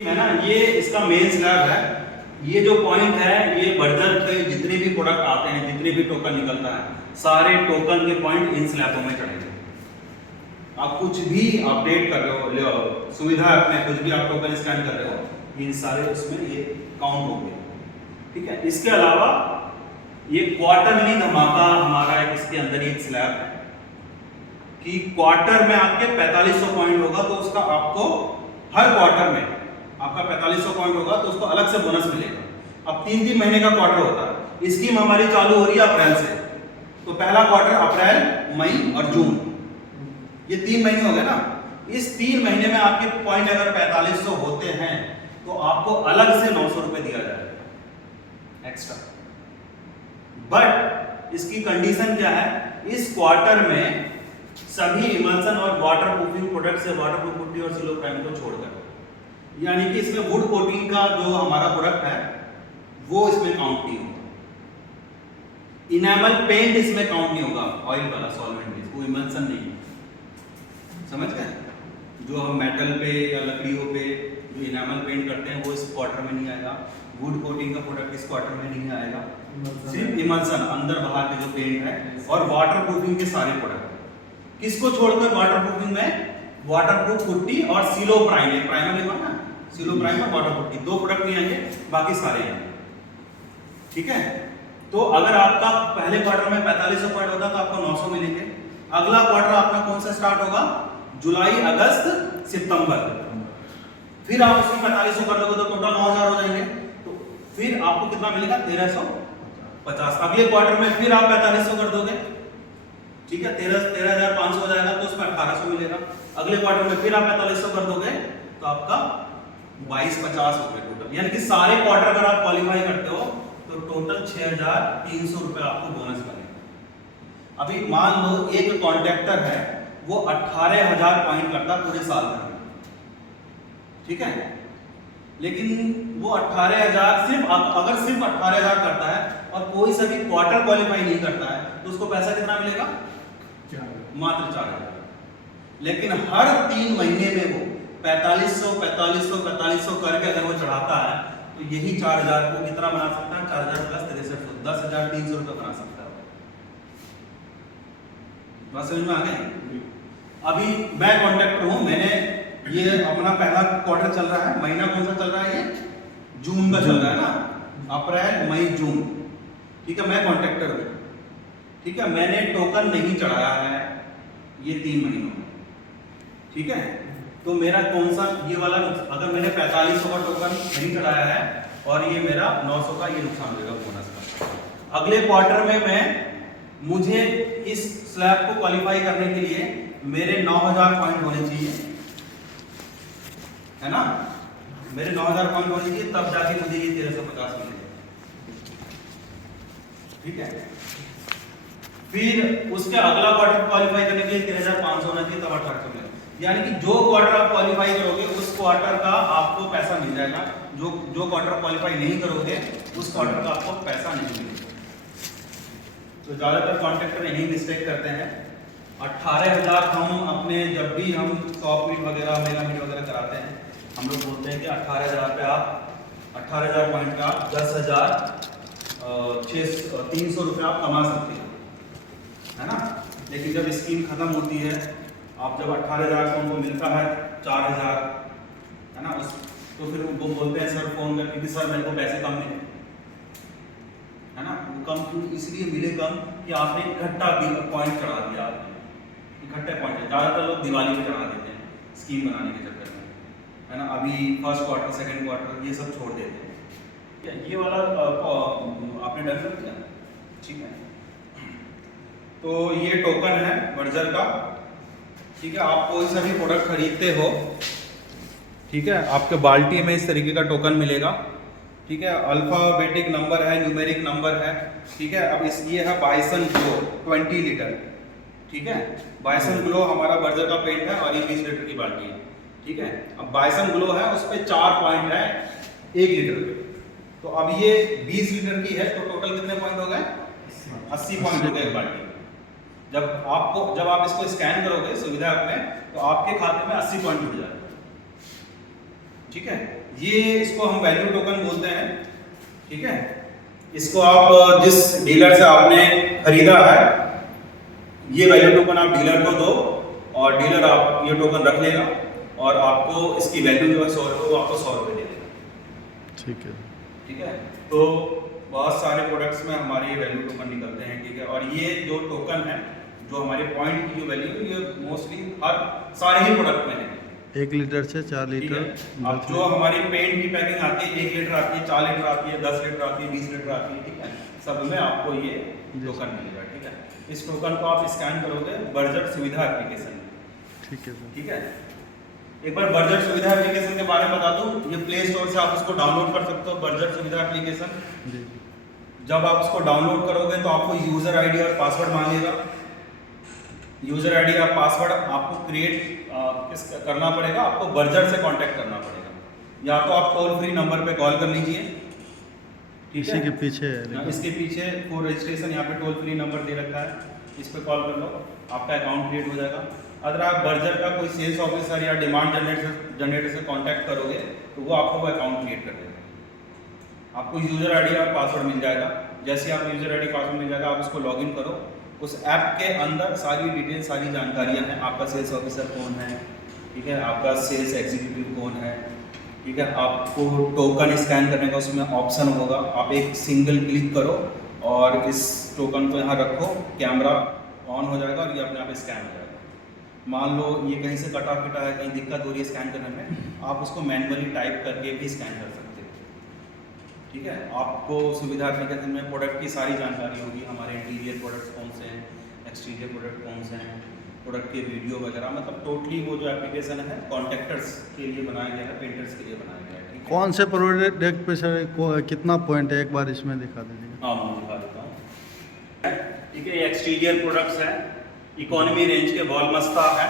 है ना, ये इसका मेन स्लैब है। ये जो पॉइंट है, ये बर्जर के जितने भी प्रोडक्ट आते हैं, जितने भी टोकन निकलता है, सारे टोकन के पॉइंट इन स्लैबों में चढ़ेंगे। आप कुछ भी अपडेट कर रहे हो, सुविधा ऐप में कुछ भी आप टोकन स्कैन कर रहे हो, इन सारे उसमें ये काउंट होंगे। ठीक है। इसके अलावा ये क्वार्टरली धमाका हमारा इसके अंदर एक स्लैब है कि क्वार्टर में आपके 4500 पॉइंट होगा, तो उसका आपको हर क्वार्टर में आपका 4500 पॉइंट होगा, तो उसको अलग से बोनस मिलेगा। अब 3-3 महीने का क्वार्टर होता है। स्कीम हमारी चालू हो रही है अप्रैल से, तो पहला क्वार्टर अप्रैल, मई और जून, ये 3 महीने हो गए ना। इस 3 महीने में आपके पॉइंट अगर 4500 होते हैं तो आपको अलग से 900 रुपए दिया जाएगा एक्स्ट्रा। बट इसकी कंडीशन क्या है, इस क्वार्टर में सभी इमल्सन और वाटर प्रूफिंग प्रोडक्ट से वाटर प्रूफ पुट्टी और सिलो प्राइम को छोड़कर, यानी कि इसमें वुड कोटिंग का जो हमारा प्रोडक्ट है वो इसमें काउंट नहीं होगा। इनेमल पेंट इसमें काउंट नहीं होगा, ऑयल वाला सॉल्वेंट, वो इमल्सन नहीं है। समझ गए? जो हम मेटल पे या लकड़ियों पे जो इनेमल पेंट करते हैं वो इस क्वार्टर में नहीं आएगा। वुड कोटिंग का प्रोडक्ट इस क्वार्टर में नहीं आएगा। सिर्फ इमल्सन अंदर बाहर के जो पेंट है और वाटर प्रूफिंग के सारे प्रोडक्ट। किसको छोड़कर वाटर प्रूफिंग में वाटर प्रूफ पुट्टी और सिलो प्राइम, एक प्राइमर लिखा ना, सिलो प्राइम और वाटर पुट्टी, 2 प्रोडक्ट नहीं आएंगे, बाकी सारे आएंगे। ठीक है। तो अगर आपका पहले क्वार्टर में 4500 पॉइंट होता तो आपको 900 मिलेंगे। अगला क्वार्टर आपका कौन सा स्टार्ट होगा? जुलाई, अगस्त, सितंबर। फिर आप उसमें 4500 कर लोगे तो टोटल 9000 हो जाएंगे। तो फिर आपको कितना मिलेगा? 1350। अगले क्वार्टर में फिर आप 4500 कर दोगे, ठीक है, 13500 हो जाएगा, तो उसमें 1800 मिलेगा। अगले क्वार्टर में फिर आप 4500 कर दोगे तो आपका 2250 हो गए टोटल। यानी कि सारे क्वार्टर अगर आप क्वालिफाई करते हो तो टोटल 6300 रुपए आपको बोनस मिलेगा। अभी मान लो एक कॉन्ट्रैक्टर है, वो 18000 पॉइंट करता पूरे साल भर में, ठीक है, लेकिन वो 18000 सिर्फ अगर सिर्फ 18000 करता है और कोई सा भी क्वार्टर क्वालिफाई नहीं करता है तो उसको पैसा कितना मिलेगा? मात्र 4000। लेकिन हर 3 महीने में वो 4500 करके अगर वो चढ़ाता है तो यही 4000 को कितना बना सकता है? 4000 प्लस 6300, 10300 रुपए बना सकता है। बात समझ में आ गई? अभी मैं कॉन्ट्रैक्टर हूं, मैंने ये अपना पहला क्वार्टर चल रहा है, महीना कौन सा चल रहा है? ये जून का चल रहा है ना, अप्रैल, मई, जून। ठीक है, मैं कॉन्ट्रैक्टर हूं, ठीक है, मैंने टोकन नहीं चढ़ाया है ये 3 महीनों में, ठीक है, तो मेरा कौन सा ये वाला, अगर मैंने 4500 का टोकन नहीं चढ़ाया है और ये मेरा 900 का, ये नुकसान देगा बोनस का। अगले क्वार्टर में मुझे इस स्लैब को क्वालिफाई करने के लिए मेरे 9000 पॉइंट होने चाहिए, है ना, मेरे 9000 पॉइंट होने चाहिए, तब जाके मुझे ये 1350 मिलेगा। ठीक है, फिर उसके अगला क्वार्टर क्वालिफाई करने के लिए 3500 होना चाहिए, तब 1800 मिलेगा। यानी कि जो क्वार्टर आप क्वालिफाई करोगे उस क्वार्टर का आपको पैसा मिल जाएगा, जो क्वार्टर क्वालिफाई नहीं करोगे उस क्वार्टर का आपको पैसा नहीं मिलेगा। तो ज्यादातर कॉन्ट्रैक्टर यही मिस्टेक करते हैं। 18000 हम अपने, जब भी हम शॉप मीट वगैरह, मेगा मीट वगैरह कराते हैं, हम लोग बोलते हैं कि 18000 पे आप 18000 पॉइंट का 300 रुपये आप कमा सकते हैं, है ना। लेकिन जब स्कीम खत्म होती है, आप जब 18000 को उनको मिलता है 4000, है ना, तो फिर वो बोलते हैं सर फोन करके कि सर मेरे को पैसे कम मिले, है ना। वो कम क्यों? इसलिए मिले कम कि आपने इकट्ठा पॉइंट चढ़ा दिया, आपने इकट्ठे पॉइंट। ज़्यादातर लोग दिवाली में चढ़ा देते हैं स्कीम बनाने के चक्कर में, है ना। अभी फर्स्ट क्वार्टर, सेकंड क्वार्टर ये सब छोड़ देते हैं। ये वाला आपने डन कर दिया, ठीक है। तो ये टोकन है बर्जर का, ठीक है। आप कोई सा भी प्रोडक्ट खरीदते हो, ठीक है, आपके बाल्टी में इस तरीके का टोकन मिलेगा, ठीक है। अल्फाबेटिक नंबर है, न्यूमेरिक नंबर है, ठीक है। अब ये है बाइसन ग्लो 20 लीटर, ठीक है। बाइसन ग्लो हमारा बर्जर का पेंट है और ये 20 लीटर की बाल्टी है, ठीक है। अब बाइसन ग्लो है, उस पर 4 पॉइंट है 1 लीटर पे, तो अब ये 20 लीटर की है, तो टोटल कितने पॉइंट हो गए? 80 पॉइंट हो गए एक बाल्टी। जब आप इसको स्कैन करोगे सुविधा ऐप में, तो आपके खाते में 80 पॉइंट जुड़ जाएगा। ठीक है, ये इसको हम वैल्यू टोकन बोलते हैं। ठीक है, इसको आप जिस डीलर से आपने खरीदा है, ये वैल्यू टोकन आप डीलर को दो और डीलर आप ये टोकन रख लेगा और आपको इसकी वैल्यू जो है 100 रुपये, वो आपको 100 रुपये दे देगा। ठीक है। ठीक है, तो बहुत सारे प्रोडक्ट्स में हमारे ये वैल्यू टोकन निकलते हैं। ठीक है, और ये जो टोकन है, जो हमारे पॉइंट की जो वैल्यू है, ये मोस्टली हर सारे ही प्रोडक्ट में है। 1 लीटर से 4 लीटर। अब जो हमारी पेंट की पैकिंग आती है, 1 लीटर आती है, 4 लीटर आती है, 10 लीटर आती है, 20 लीटर आती है। ठीक है, सब में आपको ये टोकन मिलेगा। ठीक है, इस टोकन को आप स्कैन करोगे बर्जर सुविधा एप्लीकेशन में। ठीक है सर। ठीक है, एक बार बर्जर सुविधा एप्लीकेशन के बारे में बता दूं, ये प्ले स्टोर से आप उसको डाउनलोड कर सकते हो, बर्जर सुविधा एप्लीकेशन। जी। जब आप उसको डाउनलोड करोगे तो आपको यूजर आईडी और पासवर्ड मांगेगा। यूजर आईडी और पासवर्ड आपको क्रिएट करना पड़ेगा, आपको बर्जर से कांटेक्ट करना पड़ेगा, या तो आप टोल फ्री नंबर पे कॉल कर लीजिए। ठीक है, इसी के पीछे है, इसके पीछे फॉर रजिस्ट्रेशन यहाँ पे टोल फ्री नंबर दे रखा है, इस पे कॉल कर लो, आपका अकाउंट क्रिएट हो जाएगा। अगर आप बर्जर का कोई सेल्स ऑफिसर या डिमांड जनरेटर से कांटेक्ट करोगे तो वो आपको वो अकाउंट क्रिएट कर देगा। आपको यूजर आईडी और पासवर्ड मिल जाएगा। जैसे आप यूजर आईडी पासवर्ड मिल जाएगा, आप उसको लॉगिन करो। उस ऐप के अंदर सारी डिटेल, सारी जानकारियाँ हैं। आपका सेल्स ऑफिसर कौन है, ठीक है, आपका सेल्स एग्जीक्यूटिव कौन है, ठीक है, आपको टोकन स्कैन करने का उसमें ऑप्शन होगा। आप एक सिंगल क्लिक करो और इस टोकन को यहाँ रखो, कैमरा ऑन हो जाएगा और ये अपने आप स्कैन हो जाएगा। मान लो ये कहीं से कटा फिटा है, कहीं दिक्कत हो रही है स्कैन करने में, आप उसको मैनुअली टाइप करके भी स्कैन कर सकते हो। ठीक है, आपको सुविधा एप्लीकेशन में प्रोडक्ट की सारी जानकारी होगी, हमारे इंटीरियर प्रोडक्ट्स कौन से हैं, एक्सटीरियर प्रोडक्ट कौन से हैं, प्रोडक्ट के वीडियो वगैरह, मतलब टोटली वो जो एप्लीकेशन है कॉन्ट्रैक्टर्स के लिए बनाया गया है, पेंटर्स के लिए बनाया गया है। ठीक है, कौन से प्रोडक्ट पे सर कितना पॉइंट है, एक बार इसमें दिखा दीजिए। हाँ मैं दिखा देता हूँ। ठीक है, ये एक्सटीरियर प्रोडक्ट्स हैं, इकोनॉमी रेंज के वॉल मस्ता है।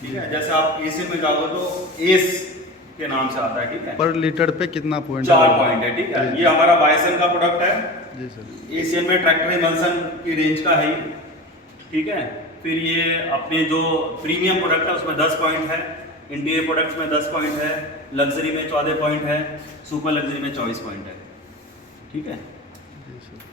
ठीक है, जैसे आप एसी में जाओगे तो एस के नाम से आता है। ठीक है, पर लीटर पे कितना पॉइंट? 4 पॉइंट है। ठीक है, ये हमारा बाइसन का प्रोडक्ट है जी सर। एशियन में ट्रैक्टर इमल्सन की रेंज का है। ठीक है, फिर ये अपने जो प्रीमियम प्रोडक्ट है उसमें 10 पॉइंट है, इंटीरियर प्रोडक्ट्स में 10 पॉइंट है, लग्जरी में 14 पॉइंट है, सुपर लग्जरी में 24 पॉइंट है। ठीक है, जी सर।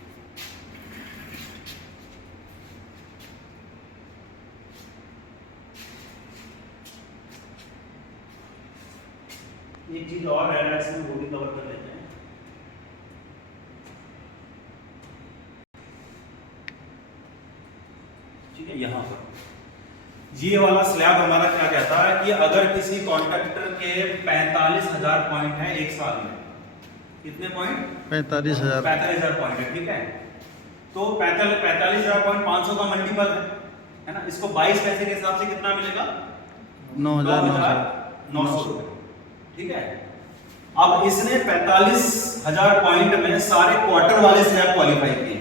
एक चीज और है इसमें, वो भी कवर कर लेते हैं। ठीक है, यहाँ पर ये वाला स्लैब हमारा क्या कहता है कि अगर किसी कॉन्ट्रैक्टर के 45,000 पॉइंट है एक साल में, कितने पॉइंट? 45,000। 45,000 पॉइंट है। ठीक है, तो 45,000 पॉइंट 500 का मल्टीपल है ना, इसको 22 पैसे के हिसाब से कितना मिलेगा? 9,900 रुपए। ठीक है, अब इसने 45,000 पॉइंट में सारे क्वार्टर वाले स्लैब क्वालिफाई किए।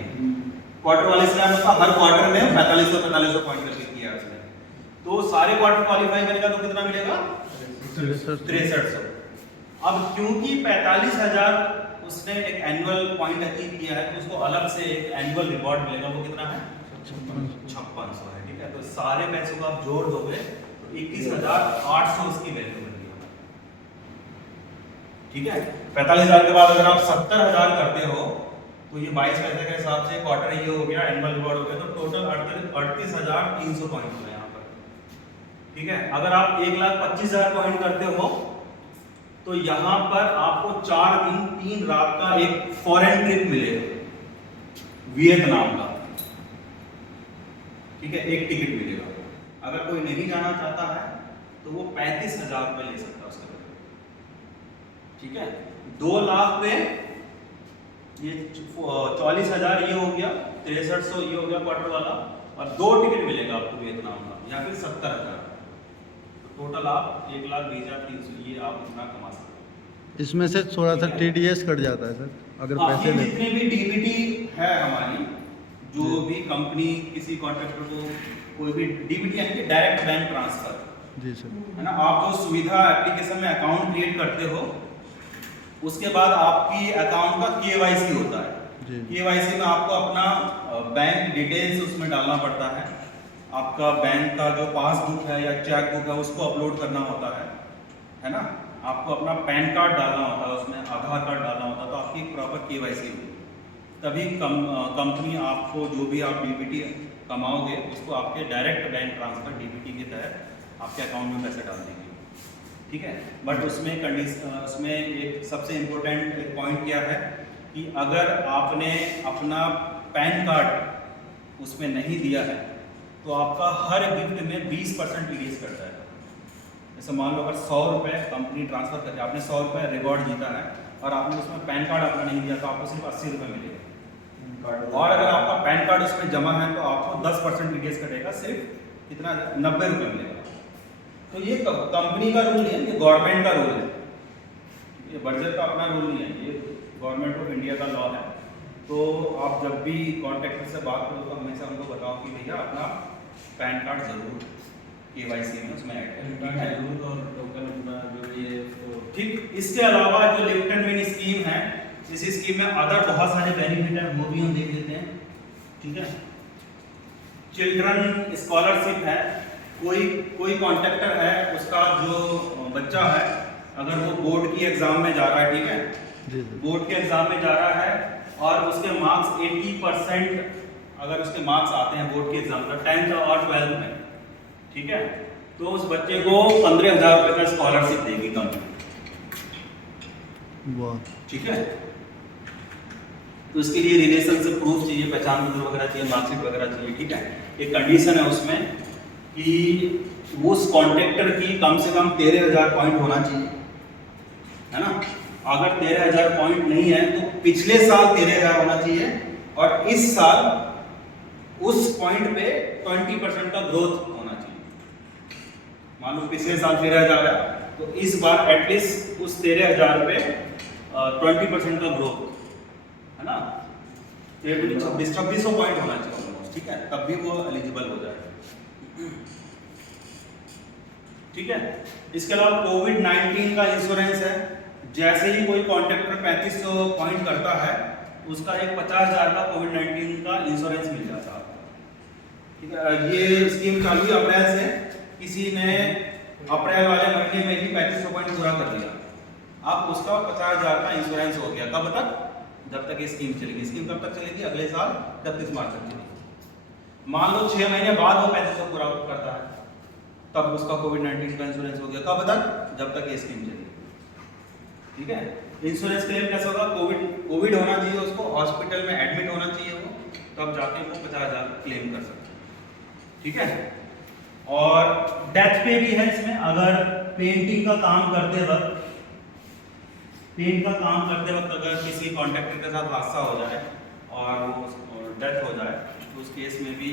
क्वार्टर वाले स्लैब मतलब हर क्वार्टर में 4500 पॉइंट करके किया उसने, तो सारे क्वार्टर क्वालिफाई करेगा तो कितना मिलेगा? 6300। अब क्योंकि 45,000 उसने एक एनुअल पॉइंट अचीव किया है तो उसको अलग से एक एनुअल रिवॉर्ड मिलेगा। वो कितना है? 5600 है। ठीक है, तो सारे पैसों को आप जोड़ दोगे तो 21,800 उसकी वैल्यू बन गई। ठीक है, 45,000 के बाद अगर आप 70,000 करते हो तो ये 22 पैसे के हिसाब से क्वार्टर ये हो गया, एनुअल रिवॉर्ड हो गया, तो टोटल 38,300 पॉइंट हो गए यहाँ पर। ठीक है, अगर आप 1,25,000 पॉइंट करते हो तो यहाँ पर आपको 4 दिन 3 रात का एक फॉरेन ट्रिप मिलेगा वियतनाम का। ठीक है, एक टिकट मिलेगा। अगर कोई नहीं जाना चाहता है तो वो 35,000 रुपये ले सकता है उसका। ठीक है, 2 लाख पे ये 44,000 ये हो गया, 6300 ये हो गया क्वार्टर वाला, और 2 टिकट मिलेगा आपको वियतनाम का, या फिर 70,000। तो टोटल आप 1,20,300 ये आप इतना कमा सकते हो। इसमें से थोड़ा सा TDS कट जाता है सर, अगर पैसे ले। जितने भी DBT है हमारी, जो भी कंपनी किसी कॉन्ट्रैक्टर को कोई भी DBT यानी कि डायरेक्ट बैंक ट्रांसफर, जी सर, है ना, आप जो सुविधा एप्लीकेशन में अकाउंट क्रिएट करते हो उसके बाद आपकी अकाउंट का KYC होता है। KYC में आपको अपना बैंक डिटेल्स उसमें डालना पड़ता है, आपका बैंक का जो पासबुक है या चेक बुक है उसको अपलोड करना होता है ना, आपको अपना पैन कार्ड डालना होता है, उसमें आधार कार्ड डालना होता है, तो आपकी प्रॉपर KYC होगी, तभी कंपनी आपको जो भी आप DBT कमाओगे उसको आपके डायरेक्ट बैंक ट्रांसफ़र DBT के तहत आपके अकाउंट में पैसे डाल देंगे, ठीक है। बट उसमें एक सबसे इम्पोर्टेंट एक पॉइंट क्या है कि अगर आपने अपना पैन कार्ड उसमें नहीं दिया है तो आपका हर गिफ्ट में 20% TDS कट जाएगा। जैसे मान लो अगर 100 रुपये कंपनी ट्रांसफ़र करके आपने 100 रुपये रिवॉर्ड जीता है और आपने उसमें पैन कार्ड अपना नहीं दिया तो आपको सिर्फ 80 रुपये मिलेगा, और अगर आपका पैन कार्ड उसमें जमा है तो आपको 10% TDS कटेगा, सिर्फ कितना 90 रुपये मिलेगा। तो ये कंपनी का रूल नहीं है, ये गवर्नमेंट का रूल है, ये बर्जर का अपना रूल नहीं है, ये गवर्नमेंट ऑफ इंडिया का लॉ है। तो आप जब भी कॉन्ट्रैक्टर से बात करो तो हमेशा उनको बताओ कि भैया अपना पैन कार्ड जरूर KYC में उसमें ऐड करें, और टोकन अपना जो भी है उसको। ठीक। इसके अलावा जो लिफ्ट एंड विन स्कीम है, इस स्कीम में अदर बहुत सारे बेनिफिट हैं, वो भी हम देख लेते हैं, ठीक है। चिल्ड्रन स्कॉलरशिप है, कोई कॉन्ट्रैक्टर है, उसका जो बच्चा है अगर वो बोर्ड की एग्जाम में जा रहा है, ठीक है, बोर्ड के एग्जाम में जा रहा है और उसके मार्क्स 80% अगर उसके मार्क्स आते हैं बोर्ड के एग्जाम का 10th और 12th में, ठीक है, तो उस बच्चे को 15,000 रुपये का स्कॉलरशिप देगी कंपनी, ठीक है। तो इसके लिए रिलेशनशिप प्रूफ चाहिए, पहचान पत्र वगैरह चाहिए, मार्कशीट वगैरह चाहिए, ठीक है। एक कंडीशन है उसमें कि उस कॉन्ट्रैक्टर की कम से कम 13,000 पॉइंट होना चाहिए, है ना। अगर 13,000 पॉइंट नहीं है तो पिछले साल 13,000 होना चाहिए और इस साल उस पॉइंट पे 20% का ग्रोथ होना चाहिए। मान लो पिछले साल 13,000 है तो इस बार एटलीस्ट उस 13,000 पे 20% का ग्रोथ, है ना, 2600 पॉइंट होना चाहिए, ठीक है, तब भी वो एलिजिबल हो जाए, ठीक है। इसके अलावा कोविड-19 का इंश्योरेंस है, जैसे ही कोई कॉन्ट्रैक्टर 3500 पॉइंट करता है उसका एक 50,000 का कोविड-19 का इंश्योरेंस मिल जाता है, ठीक है। ये स्कीम चालू है अप्रैल से, किसी ने अप्रैल वाले महीने में ही 3500 पॉइंट पूरा कर लिया, अब उसका 50,000 का इंश्योरेंस हो गया। कब तक? जब तक ये स्कीम चलेगी। स्कीम कब तक चलेगी? अगले साल 31 मार्च तक चलेगी। मान लो 6 महीने बाद वो 3500 पूरा करता है, तब उसका कोविड-19 का इंश्योरेंस हो गया। कब तक? जब तक ये स्कीम चलेगी, ठीक है। इंश्योरेंस क्लेम कैसे होगा? कोविड होना चाहिए, उसको हॉस्पिटल में एडमिट होना चाहिए वो, तब जाके वो 50,000 क्लेम कर सकते हैं, ठीक है। और डेथ पे भी है इसमें, अगर पेंटिंग का काम करते वक्त अगर किसी कॉन्ट्रैक्टर के साथ हादसा हो जाए और वो डेथ हो जाए तो उस केस में भी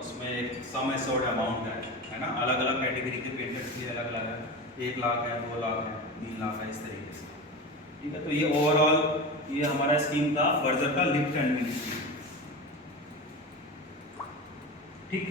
उसमें एक सम एश्योर्ड अमाउंट है ना। अलग अलग कैटेगरी के पेंटर्स के अलग अलग है, 1 लाख है, 2 लाख है, 3 लाख है, इस तरीके से, ठीक है। तो ये ओवरऑल ये हमारा स्कीम था बर्जर का लिफ्ट एंड विन स्कीम, ठीक।